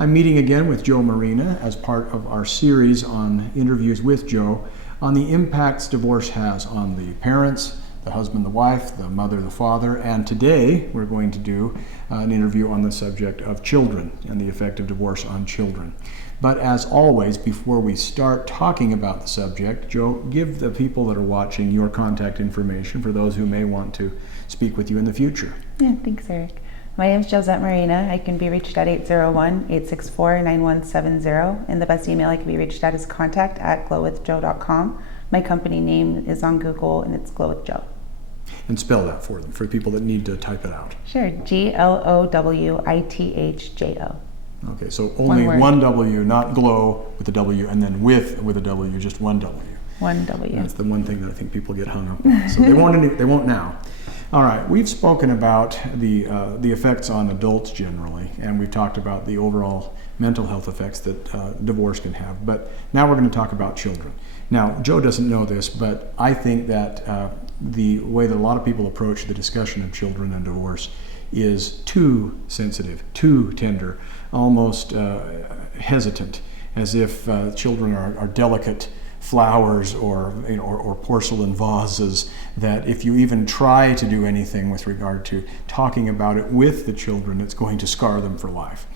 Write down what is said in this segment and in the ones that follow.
I'm meeting again with Joe Maurina as part of our series on interviews with Joe on the impacts divorce has on the parents, the husband, the wife, the mother, the father, and today we're going to do an interview on the subject of children and the effect of divorce on children. But as always, before we start talking about the subject, Joe, give the people that are watching your contact information for those who may want to speak with you in the future. Yeah, thanks, Eric. My name is Josette Maurina. I can be reached at 801-864-9170, and the best email I can be reached at is contact@glowwithjoe.com. My company name is on Google, and it's Glow with Joe. And spell that for them, for people that need to type it out. Sure, GLOWITHJO. Okay, so only one W, not glow with a W, and then with a W, just one W. One W. That's the one thing that I think people get hung up on. So they won't now. All right, we've spoken about the effects on adults generally, and we've talked about the overall mental health effects that divorce can have. But now we're going to talk about children. Now, Joe doesn't know this, but I think that the way that a lot of people approach the discussion of children and divorce is too sensitive, too tender, almost hesitant, as if children are delicate flowers or porcelain vases, that if you even try to do anything with regard to talking about it with the children, it's going to scar them for life.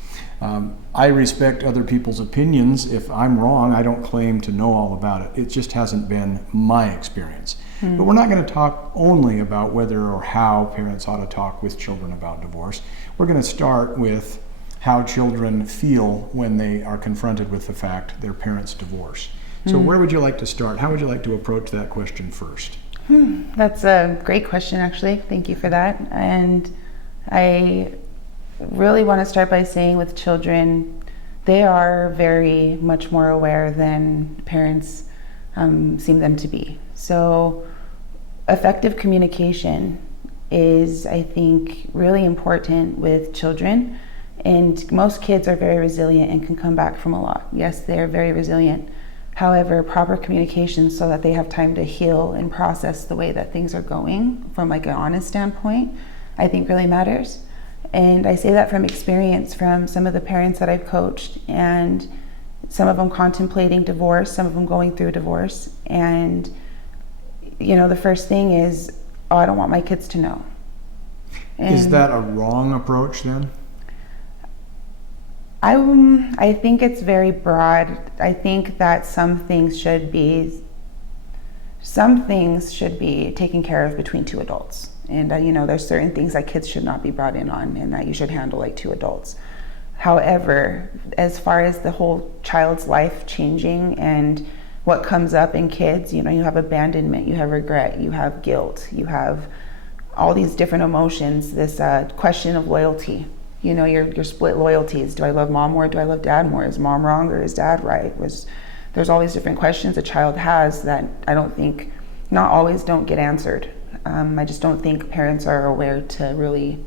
I respect other people's opinions. If I'm wrong, I don't claim to know all about it. It just hasn't been my experience. But we're not going to talk only about whether or how parents ought to talk with children about divorce. We're going to start with how children feel when they are confronted with the fact their parents divorce. So where would you like to start? How would you like to approach that question first? That's a great question, actually. Thank you for that. And I really want to start by saying with children, they are very much more aware than parents seem them to be. So effective communication is, I think, really important with children. And most kids are very resilient and can come back from a lot. Yes, they are very resilient. However, proper communication so that they have time to heal and process the way that things are going from like an honest standpoint, I think really matters. And I say that from experience from some of the parents that I've coached, and some of them contemplating divorce, some of them going through divorce. And, the first thing is, I don't want my kids to know. And is that a wrong approach then? I think it's very broad. I think that some things should be taken care of between two adults. And there's certain things that kids should not be brought in on, and that you should handle like two adults. However, as far as the whole child's life changing and what comes up in kids, you have abandonment, you have regret, you have guilt, you have all these different emotions, this question of loyalty. Your split loyalties. Do I love mom more? Do I love dad more? Is mom wrong or is dad right? There's all these different questions a child has that I don't think, not always don't get answered. I just don't think parents are aware to really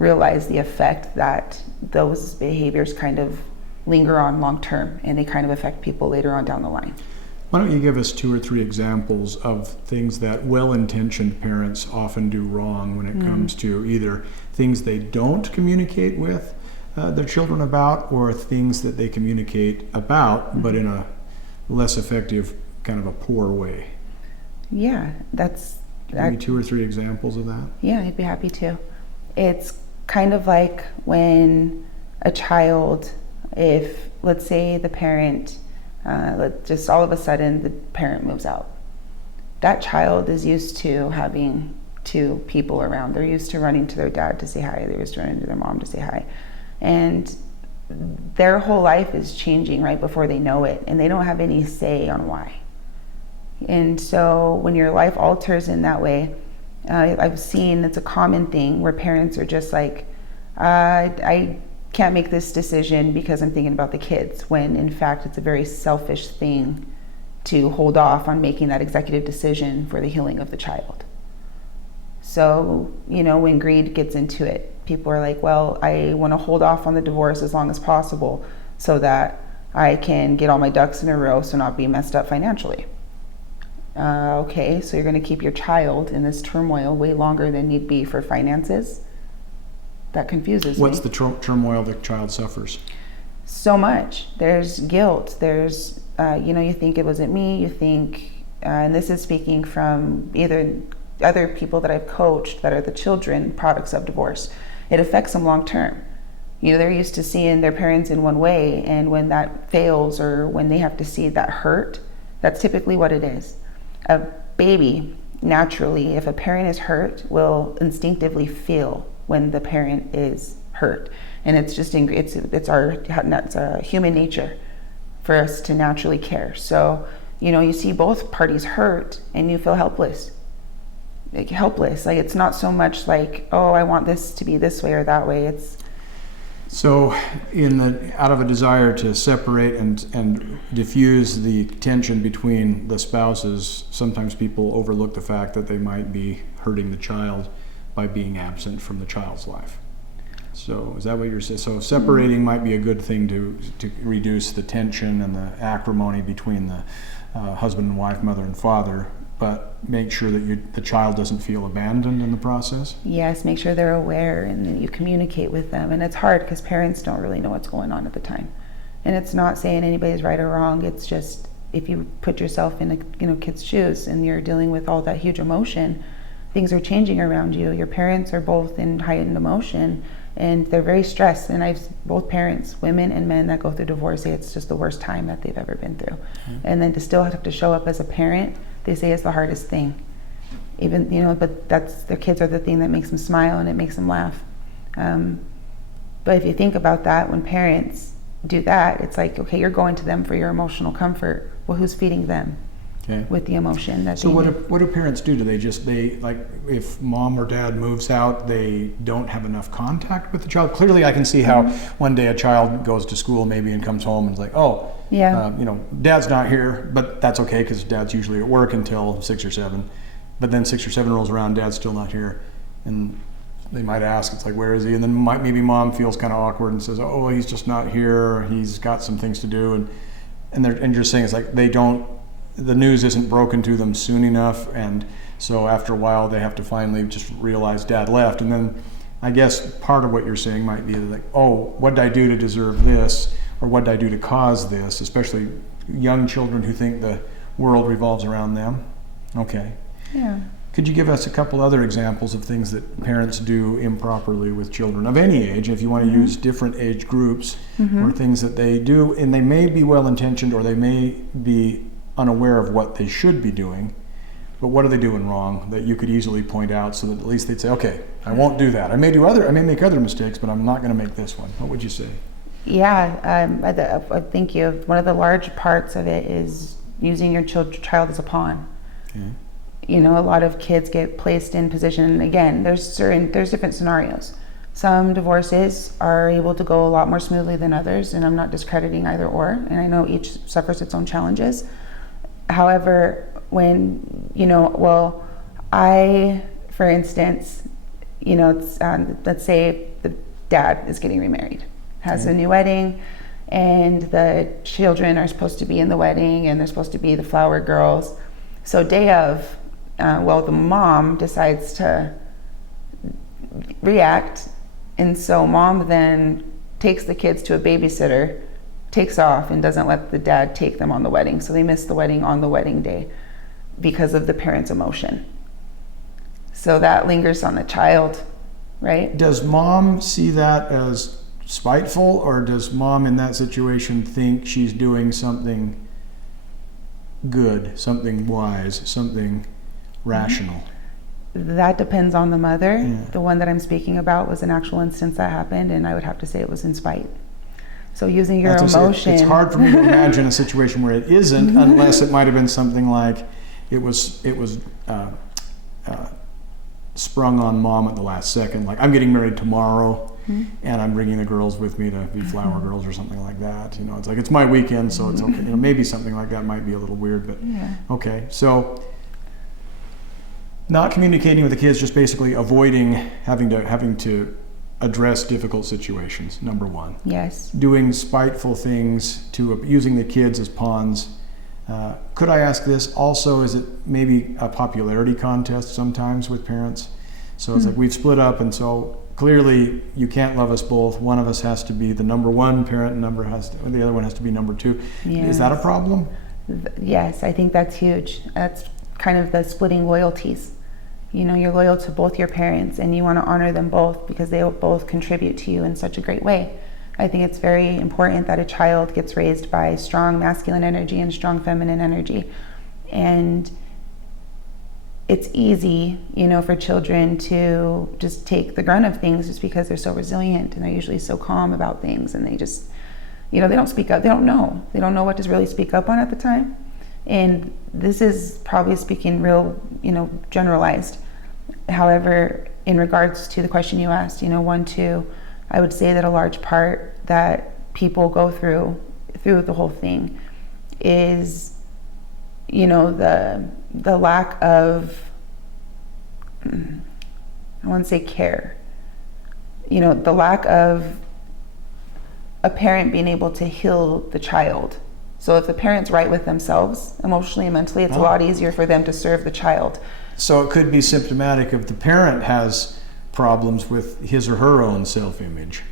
realize the effect that those behaviors kind of linger on long term, and they kind of affect people later on down the line. Why don't you give us 2 or 3 examples of things that well-intentioned parents often do wrong when it comes to either things they don't communicate with their children about, or things that they communicate about but in a less effective, kind of a poor way? Yeah, Give me 2 or 3 examples of that. Yeah, I'd be happy to. It's kind of like when a child, if let's say the parent, just all of a sudden the parent moves out. That child is used to having 2 people around. They're used to running to their dad to say hi. They're used to running to their mom to say hi. And their whole life is changing right before they know it, and they don't have any say on why. And so when your life alters in that way, I've seen it's a common thing where parents are just like, I can't make this decision because I'm thinking about the kids, when in fact it's a very selfish thing to hold off on making that executive decision for the healing of the child. So, when greed gets into it, people are like, well, I want to hold off on the divorce as long as possible so that I can get all my ducks in a row so not be messed up financially. Okay, so you're going to keep your child in this turmoil way longer than need be for finances? That confuses me. What's the turmoil the child suffers? so much. There's guilt. There's, you think it wasn't me. You think, and this is speaking from either other people that I've coached that are the children products of divorce. It affects them long term. They're used to seeing their parents in one way, and when that fails or when they have to see that hurt, that's typically what it is. A baby, naturally, if a parent is hurt, will instinctively feel when the parent is hurt. And it's just, it's human nature for us to naturally care. So, you see both parties hurt and you feel helpless. Like, it's not so much like, oh, I want this to be this way or that way. It's so out of a desire to separate and diffuse the tension between the spouses, sometimes people overlook the fact that they might be hurting the child by being absent from the child's life. So is that what you're saying? So separating might be a good thing to reduce the tension and the acrimony between the husband and wife, mother and father, but make sure that the child doesn't feel abandoned in the process? Yes, make sure they're aware and that you communicate with them. And it's hard because parents don't really know what's going on at the time. And it's not saying anybody's right or wrong. It's just, if you put yourself in a kid's shoes and you're dealing with all that huge emotion, things are changing around you. Your parents are both in heightened emotion and they're very stressed. And both parents, women and men that go through divorce, say it's just the worst time that they've ever been through. Mm-hmm. And then to still have to show up as a parent, they say it's the hardest thing. Even, but their kids are the thing that makes them smile and it makes them laugh. But if you think about that, when parents do that, it's like, okay, you're going to them for your emotional comfort. Well, who's feeding them? Okay. With the emotion that so what do parents do? Do they like, if mom or dad moves out, they don't have enough contact with the child? Clearly I can see how one day a child goes to school maybe and comes home and is like, oh, yeah, dad's not here, but that's okay because dad's usually at work until 6 or 7. But then 6 or 7 rolls around, dad's still not here. And they might ask, it's like, where is he? And then maybe mom feels kind of awkward and says, oh, he's just not here. He's got some things to do. And you're saying it's like the news isn't broken to them soon enough, and so after a while they have to finally just realize dad left. And then I guess part of what you're saying might be like, oh, what did I do to deserve this, or what did I do to cause this, especially young children who think the world revolves around them. Okay. Yeah. Could you give us a couple other examples of things that parents do improperly with children of any age, if you want to use different age groups, or things that they do, and they may be well-intentioned or they may be unaware of what they should be doing, but what are they doing wrong that you could easily point out so that at least they'd say, okay, I won't do that. I may make other mistakes, but I'm not going to make this one. What would you say? Yeah, I think one of the large parts of it is using your child as a pawn. Okay. A lot of kids get placed in position, and again, there's different scenarios. Some divorces are able to go a lot more smoothly than others, and I'm not discrediting either or, and I know each suffers its own challenges. However, when, for instance, let's say the dad is getting remarried, has a new wedding, and the children are supposed to be in the wedding, and they're supposed to be the flower girls. So day of, the mom decides to react, and so mom then takes the kids to a babysitter, takes off, and doesn't let the dad take them on the wedding. So they miss the wedding on the wedding day because of the parent's emotion. So that lingers on the child, right? Does mom see that as spiteful, or does mom in that situation think she's doing something good, something wise, something rational? That depends on the mother. Yeah. The one that I'm speaking about was an actual instance that happened, and I would have to say it was in spite. So using your emotion. It's hard for me to imagine a situation where it isn't, unless it might have been something like it was sprung on mom at the last second. Like, I'm getting married tomorrow, and I'm bringing the girls with me to be flower girls or something like that. It's like, it's my weekend, so it's okay. Maybe something like that might be a little weird, but okay. So not communicating with the kids, just basically avoiding having to address difficult situations, number one. Yes. Doing spiteful things, using the kids as pawns. Could I ask this also, is it maybe a popularity contest sometimes with parents? So it's like, we've split up, and so clearly you can't love us both. One of us has to be the number one parent, and the other one has to be number two. Yes. Is that a problem? Yes, I think that's huge. That's kind of the splitting loyalties. You know, you're loyal to both your parents and you want to honor them both because they both contribute to you in such a great way. I think it's very important that a child gets raised by strong masculine energy and strong feminine energy. And it's easy, you know, for children to just take the grunt of things just because they're so resilient and they're usually so calm about things, and they just, you know, they don't speak up. They don't know what to really speak up on at the time. And this is probably speaking real, you know, generalized. However, in regards to the question you asked, you know, 1, 2, I would say that a large part that people go through the whole thing is, you know, the lack of, I want to say care, you know, the lack of a parent being able to heal the child. So if the parent's right with themselves, emotionally and mentally, it's a lot easier for them to serve the child. So it could be symptomatic if the parent has problems with his or her own self-image.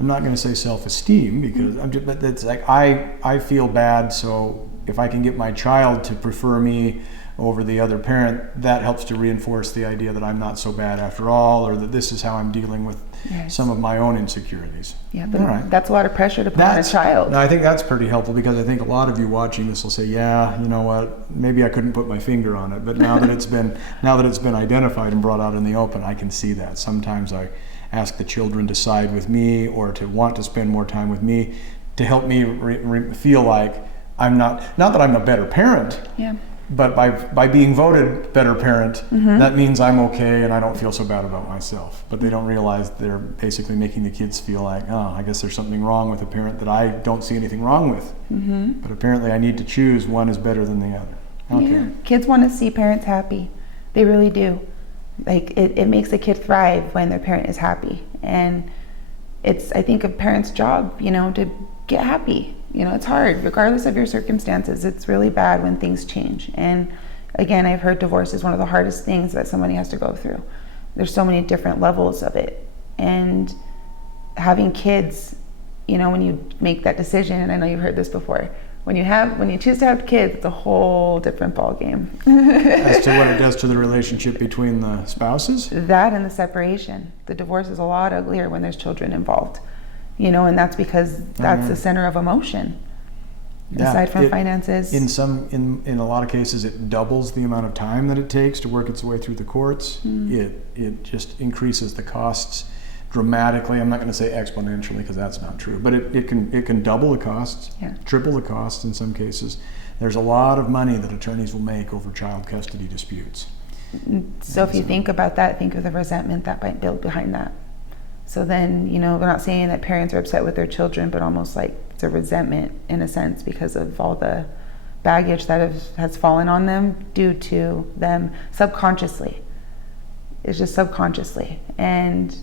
I'm not going to say self-esteem because but it's like I feel bad, so if I can get my child to prefer me over the other parent, that helps to reinforce the idea that I'm not so bad after all, or that this is how I'm dealing with some of my own insecurities. Yeah, but that's a lot of pressure to put on a child. I think that's pretty helpful, because I think a lot of you watching this will say, yeah, you know what, maybe I couldn't put my finger on it, but now that it's been identified and brought out in the open, I can see that. Sometimes I ask the children to side with me or to want to spend more time with me to help me feel like I'm not that I'm a better parent. Yeah. But by being voted better parent, that means I'm okay and I don't feel so bad about myself. But they don't realize they're basically making the kids feel like, oh, I guess there's something wrong with a parent that I don't see anything wrong with. But apparently I need to choose, one is better than the other. Okay. Yeah. Kids want to see parents happy. They really do. Like it makes a kid thrive when their parent is happy. And it's, I think, a parent's job, you know, to get happy. You know, it's hard, regardless of your circumstances. It's really bad when things change. And again, I've heard divorce is one of the hardest things that somebody has to go through. There's so many different levels of it. And having kids, you know, when you make that decision, and I know you've heard this before, when you choose to have kids, it's a whole different ballgame. As to what it does to the relationship between the spouses? That and the separation. The divorce is a lot uglier when there's children involved. You know, and that's because that's the center of emotion. Aside from finances. In a lot of cases, it doubles the amount of time that it takes to work its way through the courts. It just increases the costs dramatically. I'm not going to say exponentially because that's not true, but it can double the costs, triple the costs in some cases. There's a lot of money that attorneys will make over child custody disputes. So if you think about that, think of the resentment that might build behind that. So then, you know, we're not saying that parents are upset with their children, but almost like it's a resentment in a sense because of all the baggage that has fallen on them due to them subconsciously. It's just subconsciously. And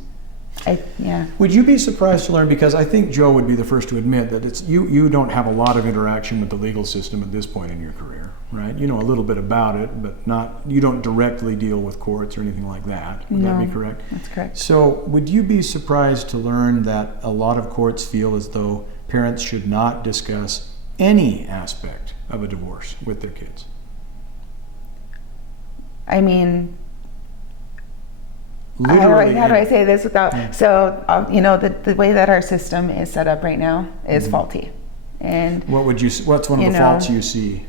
Would you be surprised to learn, because I think Joe would be the first to admit that it's you don't have a lot of interaction with the legal system at this point in your career, right? You know a little bit about it, but you don't directly deal with courts or anything like that. Would that be correct? That's correct. So would you be surprised to learn that a lot of courts feel as though parents should not discuss any aspect of a divorce with their kids? I mean, how do I say this without? So you know, the way that our system is set up right now is faulty. And what's one of the faults you see?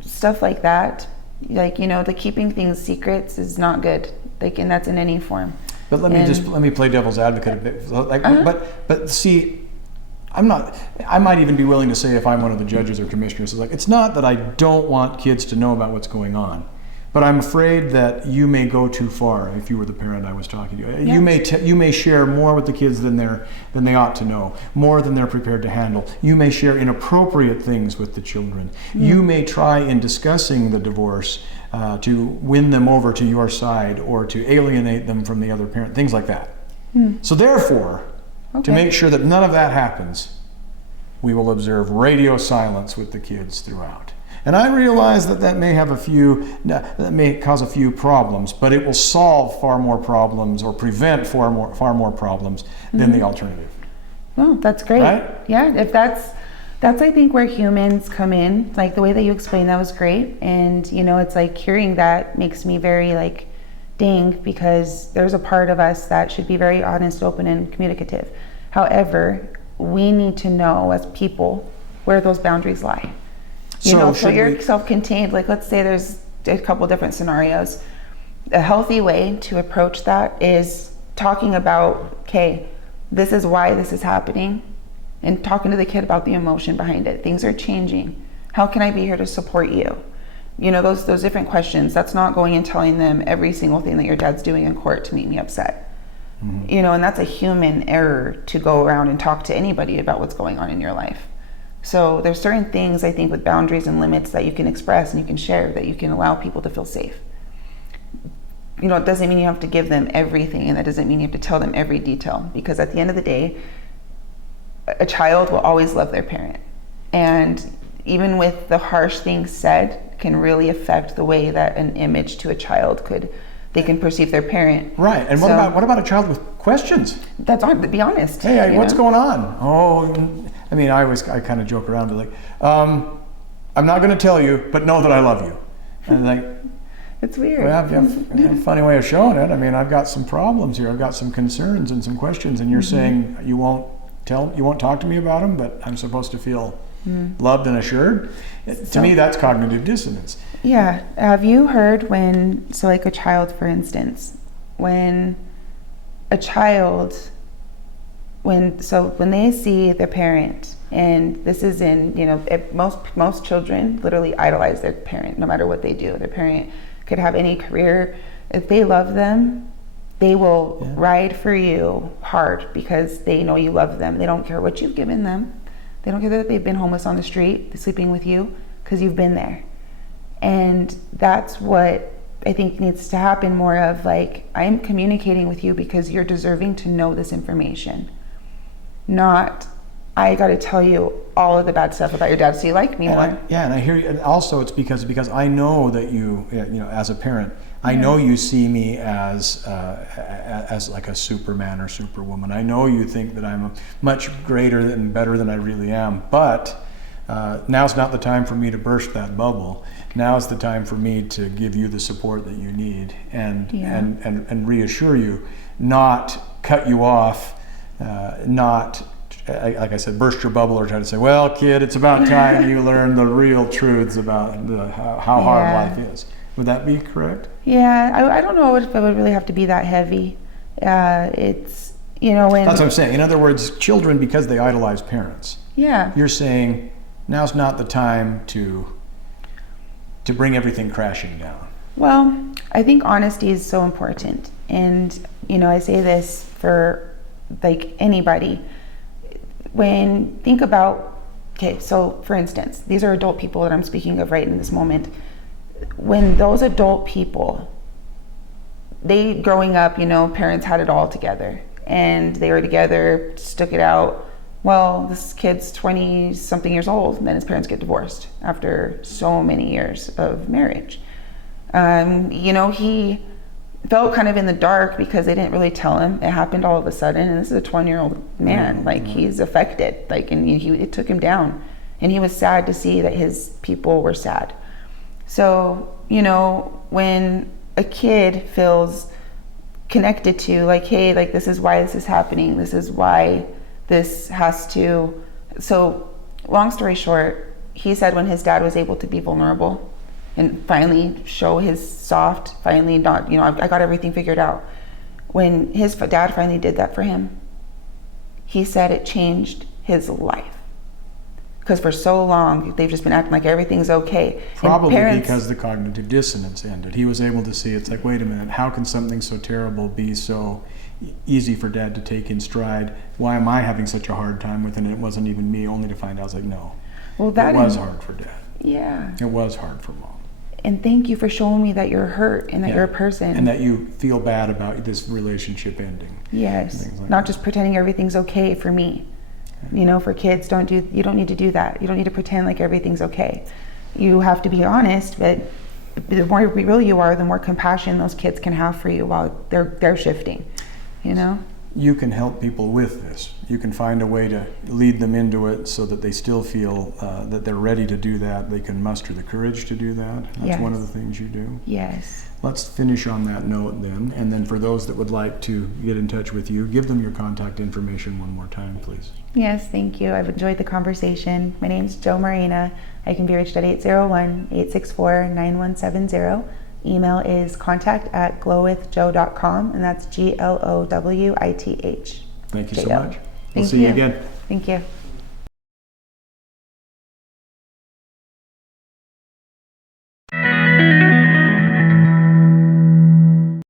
Stuff like that, like, you know, the keeping things secrets is not good. Like, and that's in any form. But let me play devil's advocate a bit. Like, but see, I might even be willing to say, if I'm one of the judges or commissioners, it's not that I don't want kids to know about what's going on. But I'm afraid that you may go too far. If you were the parent I was talking to, you may share more with the kids than they ought to know, more than they're prepared to handle. You may share inappropriate things with the children. You may try in discussing the divorce to win them over to your side or to alienate them from the other parent, things like that. So therefore, to make sure that none of that happens, we will observe radio silence with the kids throughout. And I realize that may cause a few problems, but it will solve far more problems or prevent far more problems than the alternative. Oh, that's great. Right? Yeah, if that's I think where humans come in. Like the way that you explained that was great. And it's like hearing that makes me very like, dang, because there's a part of us that should be very honest, open, and communicative. However, we need to know as people where those boundaries lie. So you're self-contained. Like, let's say there's a couple different scenarios. A healthy way to approach that is talking about, okay, this is why this is happening, and talking to the kid about the emotion behind it. Things are changing. How can I be here to support you? Those different questions. That's not going and telling them every single thing that your dad's doing in court to make me upset. Mm-hmm. And that's a human error to go around and talk to anybody about what's going on in your life. So there's certain things, I think, with boundaries and limits that you can express and you can share, that you can allow people to feel safe. It doesn't mean you have to give them everything, and that doesn't mean you have to tell them every detail, because at the end of the day, a child will always love their parent. And even with the harsh things said, can really affect the way that an image to a child they can perceive their parent. Right. And what about a child with questions? That's on, to be honest. Hey, what's going on? Oh, I mean, I kind of joke around, like, I'm not going to tell you, but know that I love you. And like, it's weird. Well, you have a funny way of showing it. I mean, I've got some problems here. I've got some concerns and some questions, and you're saying you won't talk to me about them, but I'm supposed to feel loved and assured. To me, that's cognitive dissonance. Yeah. Have you heard when a child, for instance, when they see their parent, and this is most children literally idolize their parent no matter what they do. Their parent could have any career. If they love them, they will ride for you hard because they know you love them. They don't care what you've given them. They don't care that they've been homeless on the street, sleeping with you, because you've been there. And that's what I think needs to happen more of, like, I'm communicating with you because you're deserving to know this information. Not, I got to tell you all of the bad stuff about your dad so you like me more. And I hear you. And also it's because I know that you as a parent, I know you see me as like a Superman or Superwoman. I know you think that I'm much greater and better than I really am. But now's not the time for me to burst that bubble. Now's the time for me to give you the support that you need and reassure you, not cut you off, not, like I said, burst your bubble or try to say, well, kid, it's about time you learn the real truths about how hard life is. Would that be correct? Yeah, I don't know if it would really have to be that heavy. It's, when... That's what I'm saying. In other words, children, because they idolize parents. Yeah. You're saying, now's not the time to bring everything crashing down. Well, I think honesty is so important. And, I say this for, like, anybody. Think about, okay, so for instance, these are adult people that I'm speaking of right in this moment. When those adult people, growing up, parents had it all together and they were together, stuck it out. Well, this kid's 20 something years old, and then his parents get divorced after so many years of marriage. He felt kind of in the dark because they didn't really tell him. It happened all of a sudden, and this is a 20-year-old man. He's affected, and it took him down, and he was sad to see that his people were sad. So, when a kid feels connected to, like, hey, like, this is why this is happening, this is why this has to... So, long story short, he said when his dad was able to be vulnerable and finally show his finally not, I got everything figured out. When his dad finally did that for him, he said it changed his life. Because for so long, they've just been acting like everything's okay. Probably because the cognitive dissonance ended. He was able to see, it's like, wait a minute, how can something so terrible be so easy for dad to take in stride? Why am I having such a hard time with it? And it wasn't even me, only to find out, I was like, no. Well, it was hard for dad. Yeah. It was hard for mom. And thank you for showing me that you're hurt and that you're a person. And that you feel bad about this relationship ending. Yes. Not just pretending everything's okay for me. For kids, you don't need to do that. You don't need to pretend like everything's okay. you have to be honest, but the more real you are, the more compassion those kids can have for you while they're shifting, you know? You can help people with this. You can find a way to lead them into it so that they still feel that they're ready to do that. They can muster the courage to do that. That's one of the things you do. Yes. Let's finish on that note then. And then for those that would like to get in touch with you, give them your contact information one more time, please. Yes, thank you. I've enjoyed the conversation. My name's Maurina. I can be reached at 801-864-9170. Email is contact@glowwithjoe.com, and that's GLOWITH. Thank you so much. We'll Thank see you you again. Thank you.